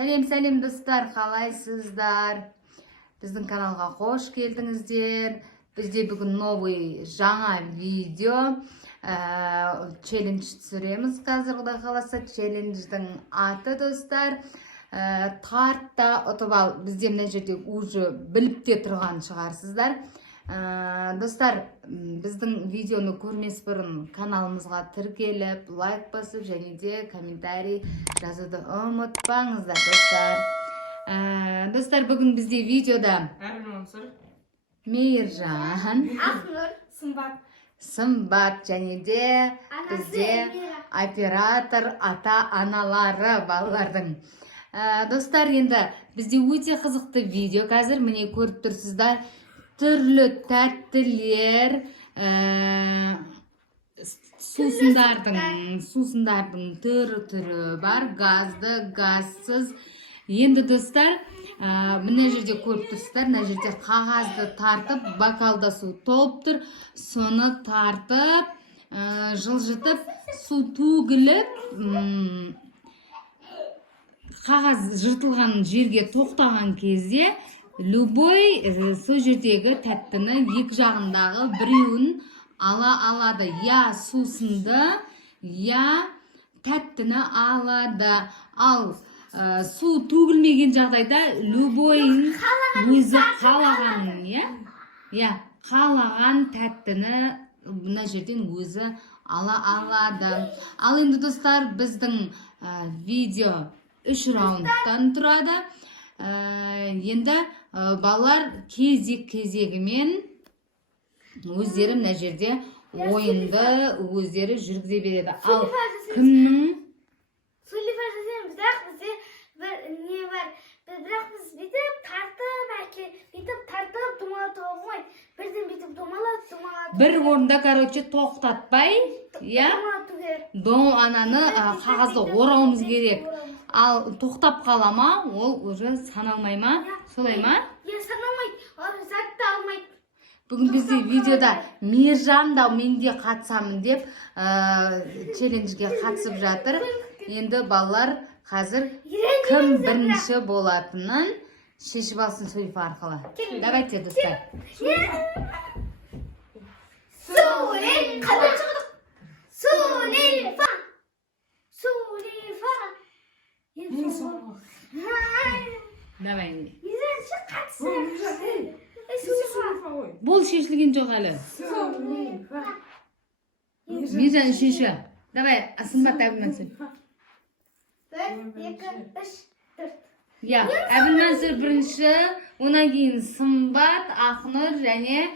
Сәлем достар, қалайсыздар? Біздің каналға қош келдіңіздер. Бізде бүгін новый жаңа видео челлендж түсіреміз. Қазір Құдай қаласа челлендждің аты достар тартта ұтып ал. Бізде мына жерде уже біліп те тұрған шығарсыздар. Достар, біздің видеоны көрмес бұрын каналымызға тіркеліп, лайк басып, және де комментарий жазуды ұмытпаңыздар, достар. Достар, бүгін бізде видеода Мейіржан, Ақнұр, Сымбат, және де бізде оператор ата-аналары балалардың. Достар, енді бізде өте қызықты видео қазір, міне көріп тұрсыздар. Түрлі тәттілер, сусындардың түрі бар, газды, газсыз. Енді достар, мына жерде көріп тұрсыздар, мына жерде қағазды тартып, бокалда су толып тұр, соны тартып, жылжытып, су төгіліп, қағаз жыртылған жерге тоқтаған кезде любой сол жердегі тәттіні екі жағындағы біреуін ала алады. Я сусынды, я тәттіні алады. Ал су төгілмеген жағдайда любойын өзі қалағанын, қалаған тәттіні мына жерден өзі ала алады. Ал енді достар, біздің видео 3 раундтан тұрады. Енді балалар кезегімен өздері мына жерде ойынды өздері жүргізе береді. Ал кімнің? Сөйлеп жазамыз, бірақ бізде бір не бар. Бірақ біз бүйтіп тартып, домалатып алмайды. Бірден бүйтіп домалатып. Бір орында, тоқтатпай, ананы қағазды орауымыз керек. Ал тоқтап қалама, ол уже саналмай ма? Солай ма? Саналмайды, ол затты алмайды. Бүгін бізде видеода Мейіржан да мен де қатысамын деп челленджге қатысып жатыр. Енді балалар қазір кім бірінші болатынын шешіп алсын сөйлеп арқылы. Давайте, достар. Давай. Бұл шешілген жоқ әлі. Мейіржан шеші. Давай, Сымбат Әбілмансыр. 1, 2, 3, 4. Әбілмансыр бірінші, онан кейін Сымбат, Ақнұр және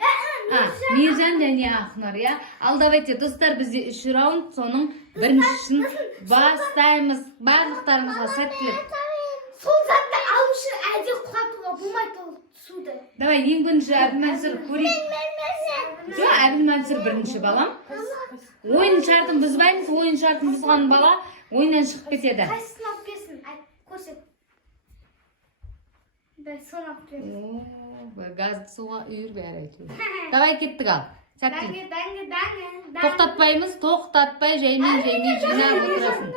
Мейіржан және Ақнұр. Ал давайте, достар, бізде 3 раунд, соның біріншісін бастаймыз. Барлықтарыңызға сәттілік. Сол затты алу үшін әлде құлатуға болмайды ол суды. Давай, ең бірінші Әбілмансыр көрейік. Жоқ, Әбілмансыр бірінші балам. Ойын шартын бұзбаймыз, ойын шартын бұзған бала ойыннан шығып кетеді. Қайсысын алып берсін, көрсет. Соны алып берсін. Газды суға үйір бәрі әйтеуір. Давай, кеттік ал. Сәттілік. Даңы. Тоқтатпаймыз, тоқтатпай, жаймен жинап отырасың.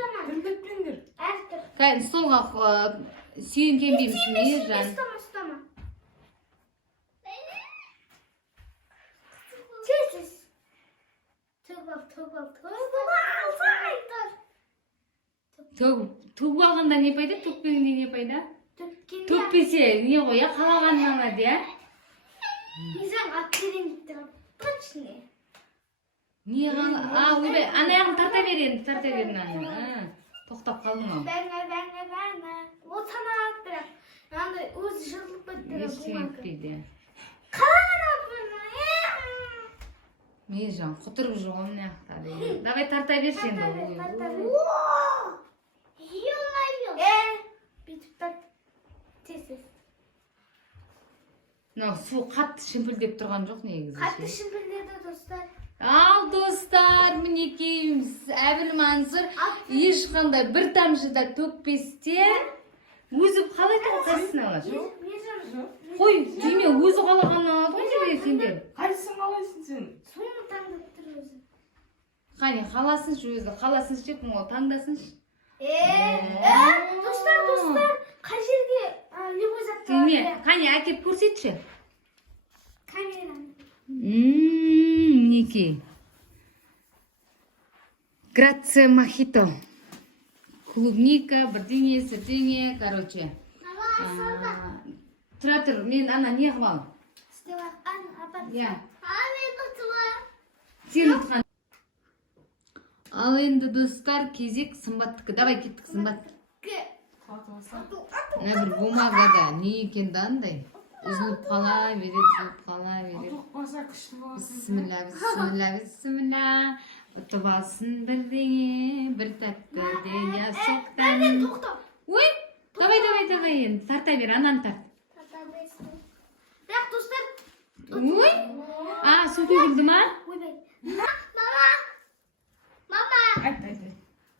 Столға сүйенкенбейміз, Мейіржан. Ұстама. Төгіп алғанда не пайда, төкпегенде не пайда? Төкпесе, не қоя, қалағанын алады, Мейіржан, алып берейін дейді. Точно. Не қала? Ойбай, аяғын тарта берін аны. Тоқтап қалдың ау. Бәңі. Ол саналады бірақ. Андай өзі жырылып кетті. Есі етпейді. Қалаған алып берін. Мейіржан, құтырып жоқ оны ақтады. Давай тарта берші енді. Бүйтіп тарт. Тез. Су қатты шімпілдеп тұрған жоқ негізі. Қатты шімпілдеді, достар. Ал достар, мінекейіміз Әбілмансыр ешқандай бір тамшыда төкпестен өзі қалайды ғой, қайсысын алады? Қой, деме, өзі қалағанын алады ғой, сендер. Қайсысын қалайсың сен? Соны таңдап тұр өзі. Қане, қаласыншы өзі, қаласыншы жетім ол, таңдасыншы. Достар, Қай жерге любой затты Тиме, қане әкеп көрсетші. Камераны. Мінекей. Грация мохито. Клубника, бірдеңе, сірдеңе, короче. Тұра тұр, мен ана не қылам? Стела. Апат. Я. Мен ұтыла. Сен ұтқан. Ал енді достар, кезек Сымбаттікі. Давай кеттік Сымбат. Бір бумагада не екен андай? Үзіліп қала береді, үзіліп қала береді. Бисмилля, бисмилля, бисмилля. Ұтып алсын бірдеңе, бір тәттіде ясақтан. Тоқта. Ой, давай енді, тарта бер, ананы тарт. Бірақ достар. Ой, су төгілді ма? Ойбай. Мама. Айт.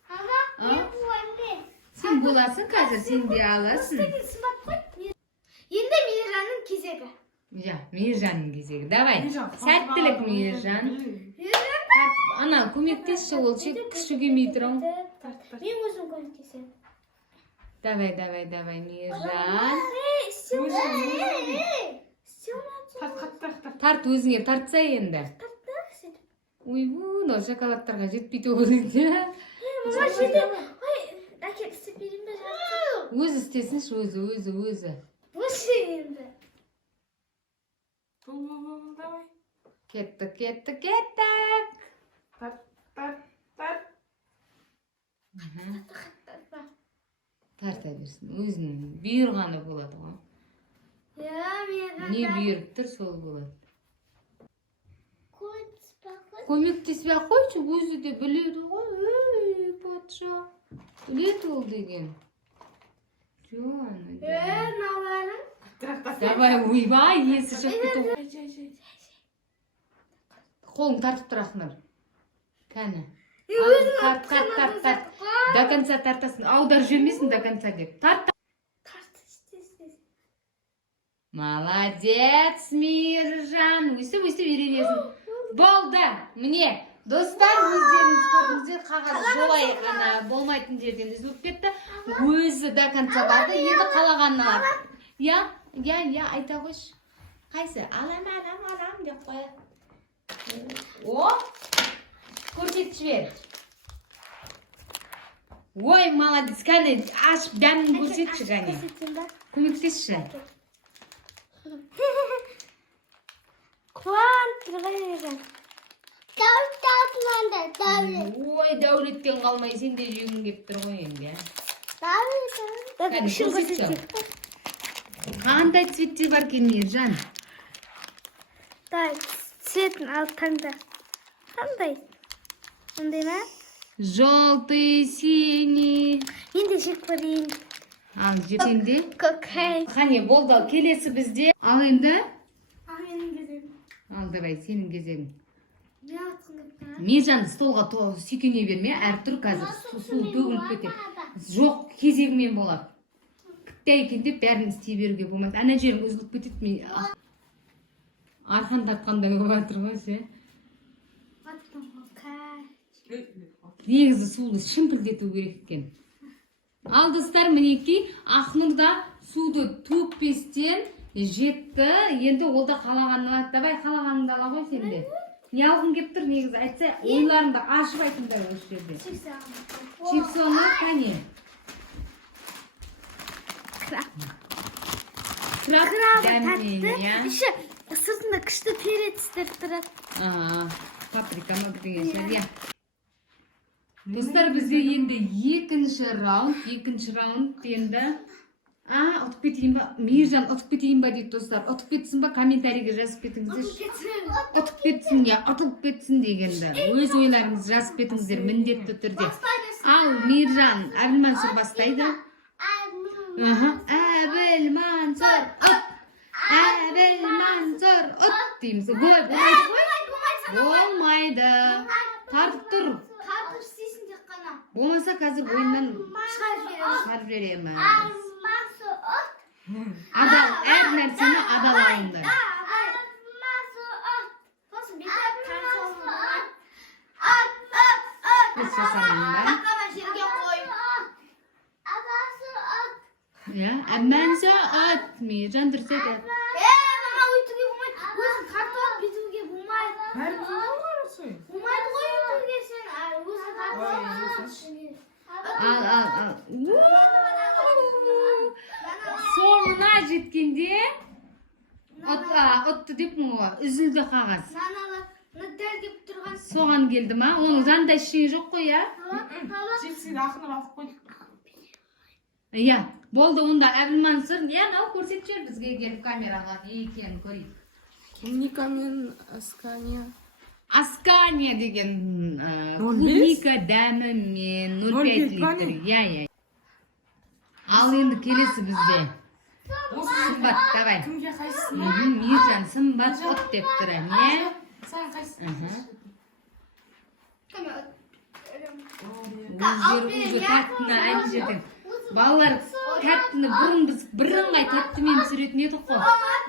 Мама. Мен болайын. Сен боласың қазір, сен де аласың. Енді Мейіржанның кезегі. Мейіржанның кезегі. Давай, сәттілік Мейіржан. Ана, көмектесші ол кіші келмей тұрам. Мен өзім көмектесемін. Давай, Мейіржан. Тарт өзіңе, тартса енді. Ой, бұл шоколадтарға жетпейді ол дейді. Мама жеді. Ой, әкеп істеп берейін бе жарты? Өзі істесінші, өзі. Осы енді. Давай. Кеттік. Тарта берсін, өзінің бұйырғаны болады ғой. Не бұйырып тұр, сол болады. Көмектеспей қойшы, өзі де біледі ғой. Ой, патша. Біледі ол деген. Наларың. Давай, ойбай, есі шығып кету. Қолың тартып тұр, Ақнұр. Кәні. Тарт. До конца тартасын. Аудар жүрмесін до конца деп. Тарт. Молодец, Мейіржан. Өстіп үйренесің. Болды. Міне, достар, өздеріңіз көрдіңіздер, қағаз жолай ғана болмайтын жерден үзіліп кетті. Өзі до конца барды. Енді қалағанына. Я, айта қойшы. Қайсы? Алам деп қоя. О, көрсетші бер. Ой, молодец, кәне, ашып дәмін көрсетші кәне. Көмектесші. Қуан, тұрғайын. Ой, дәулеттен қалмай сен де жүйгің кеп тұр ғой енді. Үшін көрсетші. Қандай цветте бар кен, Мейіржан? Цветін алып таңда. Қандай? Ондай ма? Желтый, синий. Мен де жек көрейін. Ал, жетенде? Көкәй. Қане, болды, келесі бізде. Ал енді? Ал менің кезегім. Ал, давай, сенің кезегің. Мен атқым кепті. Мейіржан, столға сүйкене берме, әр түр қазір су төгіліп кетеді. Жоқ, кезегімен болады. Кітті екен деп бәрін істей беруге болмайды. Ана жерің үзіліп кетеді. Арқан тартқандай болып жатыр ғой, ше. Негізі суды шымпілдету керек екен. Ал достар, мінекей, Ақнұрда суды төкпестен жетті. Енді ол да қалағанын давай қалағаныңды ала ғой сенде. Не алғың кеп тұр, негізі айтса, ойларыңды ашып айтыңдар осы жерде. Чипсоны, кәне. Краб дәммен, я. Іші сыртында күшті перецтер тұрады. Паприканы бірдеңе, я. Достар, бізде енді екінші раунд енді. Ұтып кетейін ба? Мейіржан, ұтып кетейін ба дейді достар. Ұтып кетсін ба? Комментарийге жазып кетіңіздер. Ұтып кетсін, я, ұтып кетсін дегенді. Өз ойларыңызды жазып кетіңіздер міндетті түрде. Ал, Мейіржан, Әбілмансұр бастайды. Әбілмансұр, ұт! Әбілмансұр, ұт! Дейміз. Болмайды. Тартып тұр. Болмаса қазір ойыннан шығарып береміз. Адал, әр нәрсені адал алыңдар. Біз жасамайын ба? Ya, әммәнсі ат, Мейіржан дұрыс айтады. Мама өйтуге болмайды. Өзің тартып алып бүйтуге болмайды. Бәрін қарасың. Болмайды ғой өйтуге сен. Өзің тартып Ой, алып. Соңына жеткенде отты деп үзілді қағаз. Саналы дәл келіп тұрған. Соған келді ма? Оның жанында ештеңе жоқ қой, я? Жепсіңді ақынып алып қойдық. Я, болды онда Әбілмансыр. Я, нау көрсетіп жер бізге келіп камераға екенін көрейік. Клубника мен Аскания. Аскания деген 05? клубника дәмі мен 0,5 литр. Я. Ал енді келесі бізде. Сымбат, давай. Кімге қайсысын? Мейіржан, сымбат от деп тұр, не? Саған қайсысын? Уже тәттіні әлі жетің. Балалар, тәттіні бұрын біз бірыңғай тәттімен түсіретін едік қой.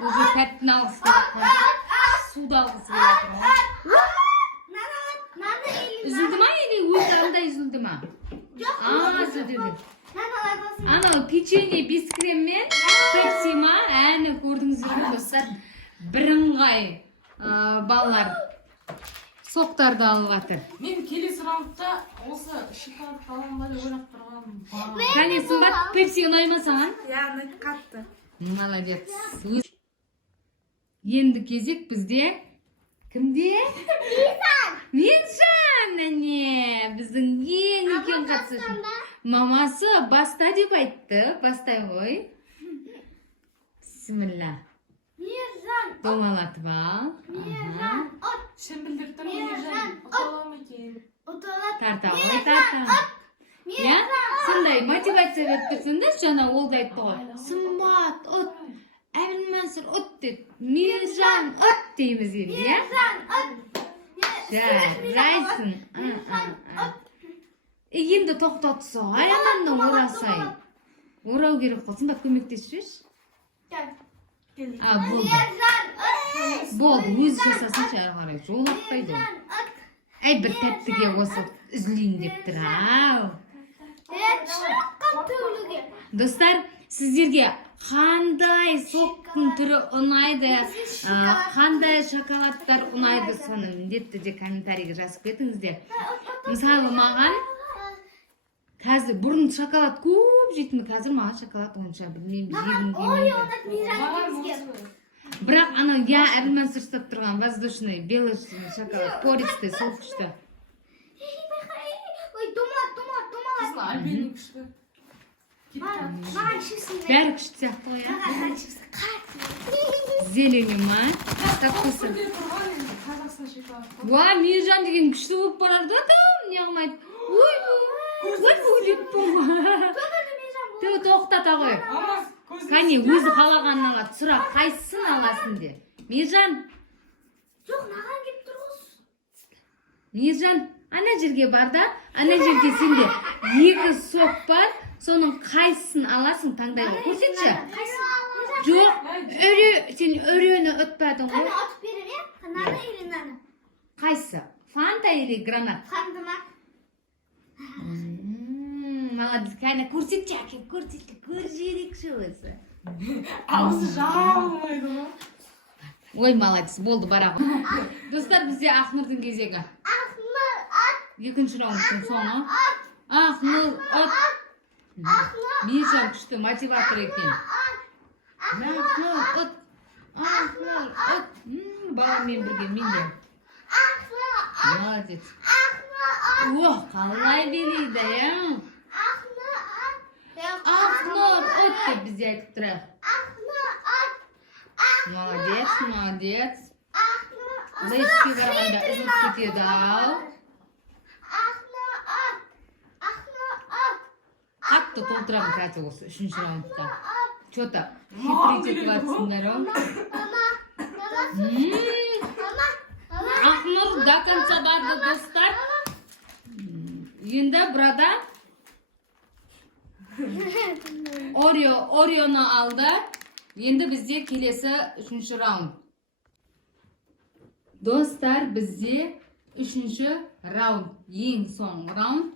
Уже тәттіні алғысы келіп. Суды алғысы келіп. Үзілді ма, или өзі андай үзілді ма? Үзілді. Анау печенье бискреммен пепси ма? Әні көрдіңіздер ме достар? Бірыңғай балалар соқтарды алып жатыр. Мен келесі раундта осы шоколад аламын ба деп ойлап тұрғаным. Кәне сымбат, пепси ұнай ма саған? Я, қатты. Молодец. Енді кезек бізде кімде? Мейіржан, әне, біздің ең үлкен қатысушы. Мамасы баста деп айтты, бастай ғой. Бисмилла. Мейіржан, Домалатып ал. Мейіржан, от. Шембілдер тұр Мейіржан. Ұталам екен. Ұтылады. Тарта ғой, тарта. Я, сондай мотивация беріп тұрсың да, жаңа ол да айтты ғой. Сымбат, от, Әбілмансыр, от деп. Мейіржан, от дейміз енді, я? Мейіржан, от. Жайсың. Енді тоқтатса, аяғанды орасай. Орау керек қой, сымбат көмектесіп болды. Болды, өзі жасасыншы әрі қарай. Жолақпайды ол. Әй, бір тәттіге осы үзілейін деп тұр, ау. Достар, сіздерге қандай соқтың түрі ұнайды, қандай шоколадтар ұнайды, соны міндетті де комментарийге жазып кетіңіздер. Мысалы, маған қазір бұрын шоколад көп жейтін, қазір маған шоколад онша білмеймін, жегім келмейді. Бірақ анау я Әбілмансыр ұстап тұрған воздушный белый шоколад, пористый, сол күшті. Ой, домалат. Альбенің күшті. Маған шипсы. Бәрі күшті сияқты ғой, я? Маған шипсы қатты. Зелені ма? Тапқысы. Қазақстан шоколад. Уа, Мейіржан деген күшті болып барады да, не қылмайды. Ой, деп болма. Тоқтата ғой. Кәне, өзі қалағанын алады. Сұрақ, қайсысын аласың де. Мейіржан. Жоқ, маған кеп тұр ғой. Мейіржан, ана жерге бар да, ана жерге сенде екі сок бар, соның қайсысын аласың таңдай ғой. Көрсетші. Жоқ, сен өрені өтпәдің ғой. Қана атып берем, я? Наны или наны? Қайсы? Фанта или гранат? Қанды ма? Молодец, кәне көрсетші, әкем, көрсетші, көрсетші өзі. Ауызы жалмайды ма? Ой, молодец, болды, бара ғой. Достар, бізде Ақнұрдың кезегі. Ақнұр, ат. Екінші раундтың соңы. Ақнұр, от. Мейіржан күшті мотиватор екен. Ақнұр, от. Ақнұр, от. Баламен бірге, мен де. Молодец. Ох, қалай билейді, я? Ақнұр, от деп бізде айтып тұрайық. Молодец, молодец. Лейске барғанда үзіп кетеді ау. Қатты толтырамын қазір осы үшінші раундта. Че-то хитрить етіп жатсыңдар ау. Ақнұр до конца барды, достар. Енді burada Ореоны алды. Енді бізде келесі үшінші раунд. Достар, бізде үшінші раунд, ең соң раунд.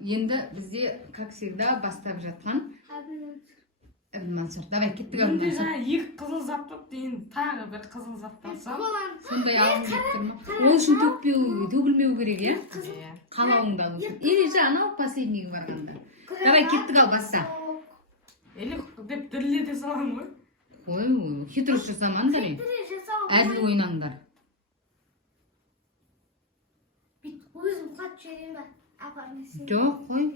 Енді бізде, как всегда, бастап жатқан Мансұр, давай кеттік ал Менде Мансұр. жаңа екі қызыл зат тұр дейін тағы бір қызыл зат алсам. Сондай алғым келіп тұр ма? Ол үшін төгілмеу керек, иә? Иә. Қалауыңдағы үшін. Или же анау последнийге барғанда. Давай кеттік ал баста. Или деп дірілете саламын ғой. Ой, хитрус жасамаңдар, әділ ойнаңдар. Өзім қатып жіберейін ба? Апармын сені. Жоқ, қой.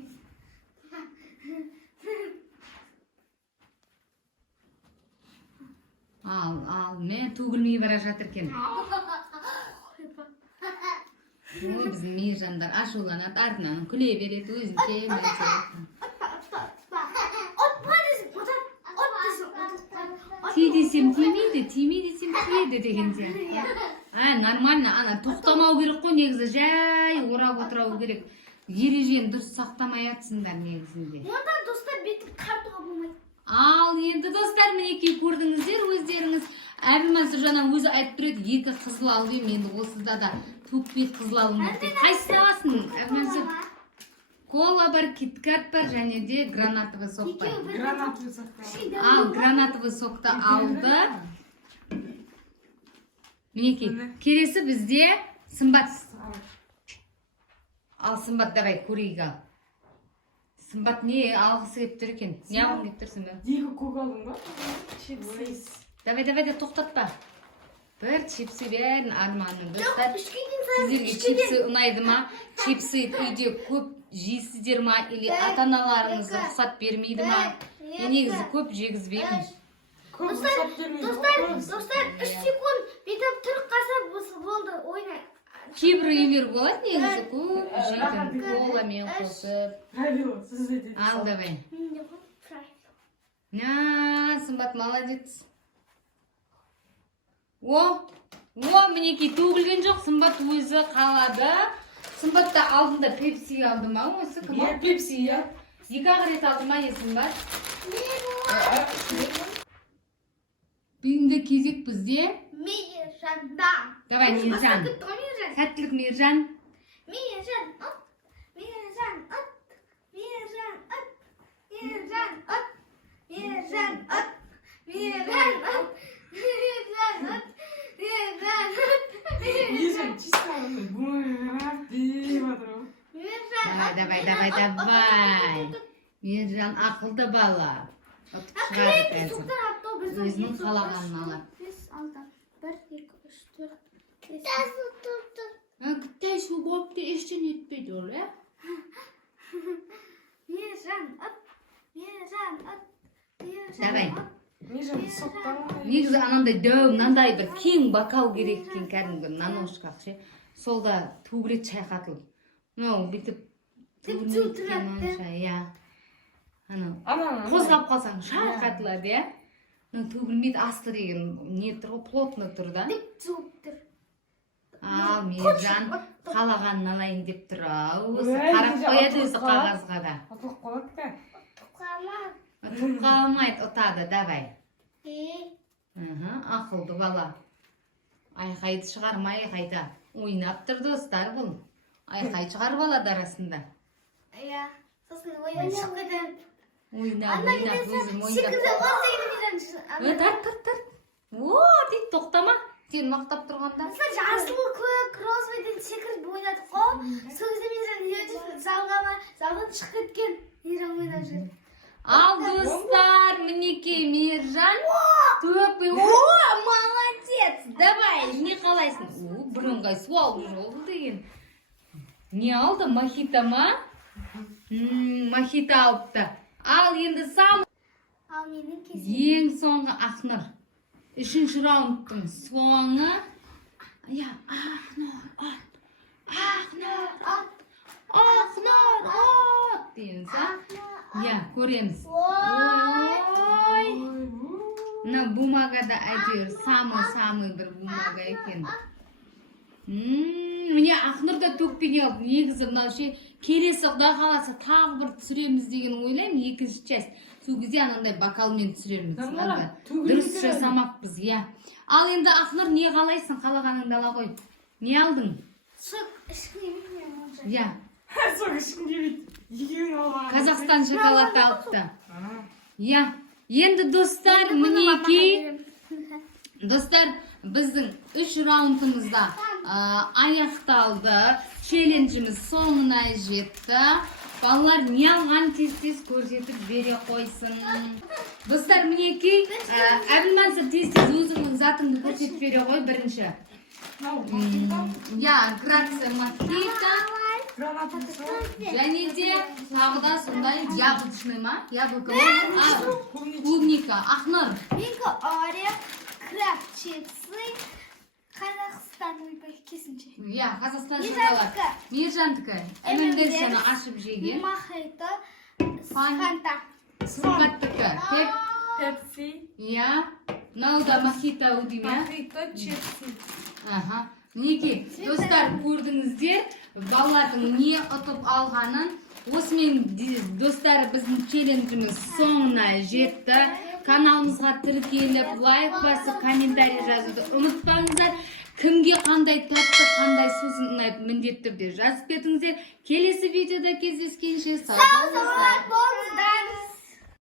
Ал, мен төгілмей бара жатыр екен. Ой, біздің мейіржандар ашуланады, артынан күле береді, өзінше мәселе. Отпа десің, от десің, Тей десем тимейді, тимей десем тиеді деген сияқты. Нормально, ана тоқтамау керек қой, негізі жай орап отырау керек. Ережені дұрыс сақтамай атсыңдар негізінде. онда достар бетін қартуға болмайды. Ал енді достар, мінекей көрдіңіздер өздеріңіз. Әбілмансұр жаңа өзі айтып тұрады, екі қызыл алып ем, енді осында да төкпет қызыл алуым керек. Қайсысын аласың, Әбілмансұр? Кола бар, киткат бар, және де гранатовый сок бар. Гранатовый сок. Ал гранатовый сокты алды. Мінекей, келесі бізде Сымбат. Ал Сымбат, давай көрейік ал. Сымбат не алғысы келіп тұр екен? Не алғым келіп тұр Сымбат? Екі көк алдың ба? Чипсы. Давай, тоқтатпа. Бір чипсы бәрін арманым. Достар, Ішкеден сіздерге чипсы ұнайды ма? Чипсы үйде көп жейсіздер ма? Или ата-аналарыңыз рұқсат бермейді ма? Мен негізі көп жегізбеймін. Көп ұсап бермейді. Достар, 3 секунд бүйтіп тұрып қалса болды, ойна. Кейбір үйлер болады негізі көп жейтін коламен қосып. Правило, сіз етеді. Ал, давай. Сымбат, молодец. Мінекей төгілген жоқ, Сымбат өзі қалады. Сымбатта алдында пепси алды ма? Осы кім? Иә, пепси, иә. Екі-ақ рет алды ма, Сымбат? Бүгінгі кезек бізде. Мейіржанда. Давай, Мейіржан. Сәттілік Мейіржан. Мейіржан, от. Мейіржан, от. Мейіржан, от. Мейіржан, от. Мейіржан, от. Мейіржан, от. Мейіржан, от. Мейіржан, от. Ежен, чисто бумрап деп жатыр ғой. Мейіржан, Давай. Мейіржан ақылды бала. Ұтып шығады қазір. Өзінің қалағанын алады. 1, 2, 3, 4, 5. Күттай шу болып та ештен етпейді ол, е? Мейіржан, от. Мейіржан, от. Давай. Ежен, соқтама. Негізі анандай дөу, мынандай бір кең бокал керек екен кәдімгі наношкақ ше. Солда төгілет шайқатылып. Мынау бүйтіп төгілмейткен шай, иә. Анау қозғап қалсаң шайқатылады, иә? Төгілмейді асты деген не тұр ғой, плотно тұр да. Ал, Мейіржан қалағанын алайын деп тұр. Осы қарап қояды өзі қағазға да. Атылып қалады ка. Ұтып қалмайды, ұтады, давай. Ақылды бала. Айқайды шығармай қайта. Ойнап тұр достар бұл. Айқай шығарып алады арасында. Иә, сосын ойнап шығып Ойнап, өзім ойнап. Тарт. Дейді, тоқтама. Сен мақтап тұрғанда. Жасыл көк, розовыйден секіріп ойнадық қой. Сол кезде Мейіржан залдан шығып кеткен. Мейіржан ойнап жүр. Ал достар, мінекей Мейіржан. Төпі, молодец. Давай, не қалайсың? Бірыңғай суал жолы деген. Не алды? Мохито ма? Мохито алыпты. Ал енді сам. Ал менің кезім. Ең соңғы Ақнұр. 3-ші раундтың соңы. Ақнұр, от. Ақнұр, от. Дейін са. Көреміз. Ой. Мына бумагада әйтеуір самый бір бумага екен. Міне Ақнұрда төкпене алды. Негізі мынау ше келесі құда қаласа тағы бір түсіреміз деген ойлаймын. Екінші часть. Сол кезде анандай бокалмен түсіреміз. Дұрыс жасамақпыз, иә. Ал енді Ақнұр не қалайсың? Қалағаныңды ала қой. Не алдың? Сок ішкім емеймін. Иә. Сок ішкім емейді. Екеуін алған. Қазақстан шоколады алыпты. Иә. Енді достар, мінекей. Достар, біздің 3 раундымызда аяқталды. Челленджіміз соңына жетті. Балалар не алған тез-тез көрсетіп бере қойсын. Достар, мінекей, Әбілмансыр тез-тез өзіңнің затыңды көрсетіп бере қой бірінші. Грация мохито. Және де тағы да сондай яблочный ма? Яблоко ма? Клубника. Ақнұр. Менікі орех, краб чипсы, Қазақстан ойбай кесінше. Қазақстан шоколад. Мейіржандікі. Әмендер сені ашып жеген. Мохито, фанта. Сұрғаттікі. Пепси. Науда мохито өдейм, Мохито, чипсы. Мінекей, достар, көрдіңіздер, балалардың не ұтып алғанын. Осымен достар, біздің челленджіміз соңына жетті. Каналымызға тіркеліп, лайк басып, комментарий жазуды ұмытпаңыздар. Кімге қандай татты, қандай сусын ұнайды, міндетті түрде жазып кетіңіздер. Келесі видеода кездескенше сау болыңыздар.